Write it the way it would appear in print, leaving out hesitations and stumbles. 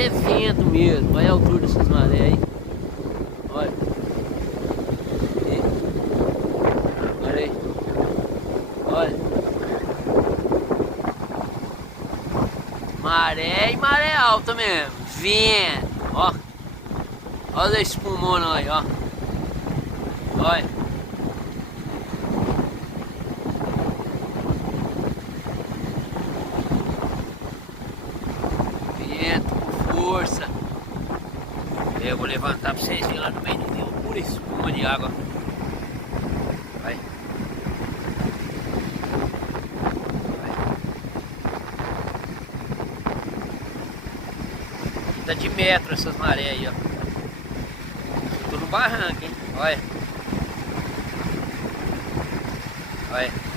é vento mesmo. Olha a altura dessas marés aí. Olha. E, olha aí. Olha. Maré e maré alta mesmo. Vento. Ó. Olha esse pulmão aí, ó. Olha. Vento com força. Eu vou levantar pra vocês verem lá no meio do rio. Pura espuma de água. Vai. Tá de metro essas marés aí, ó. Tô no barranco, hein? Olha.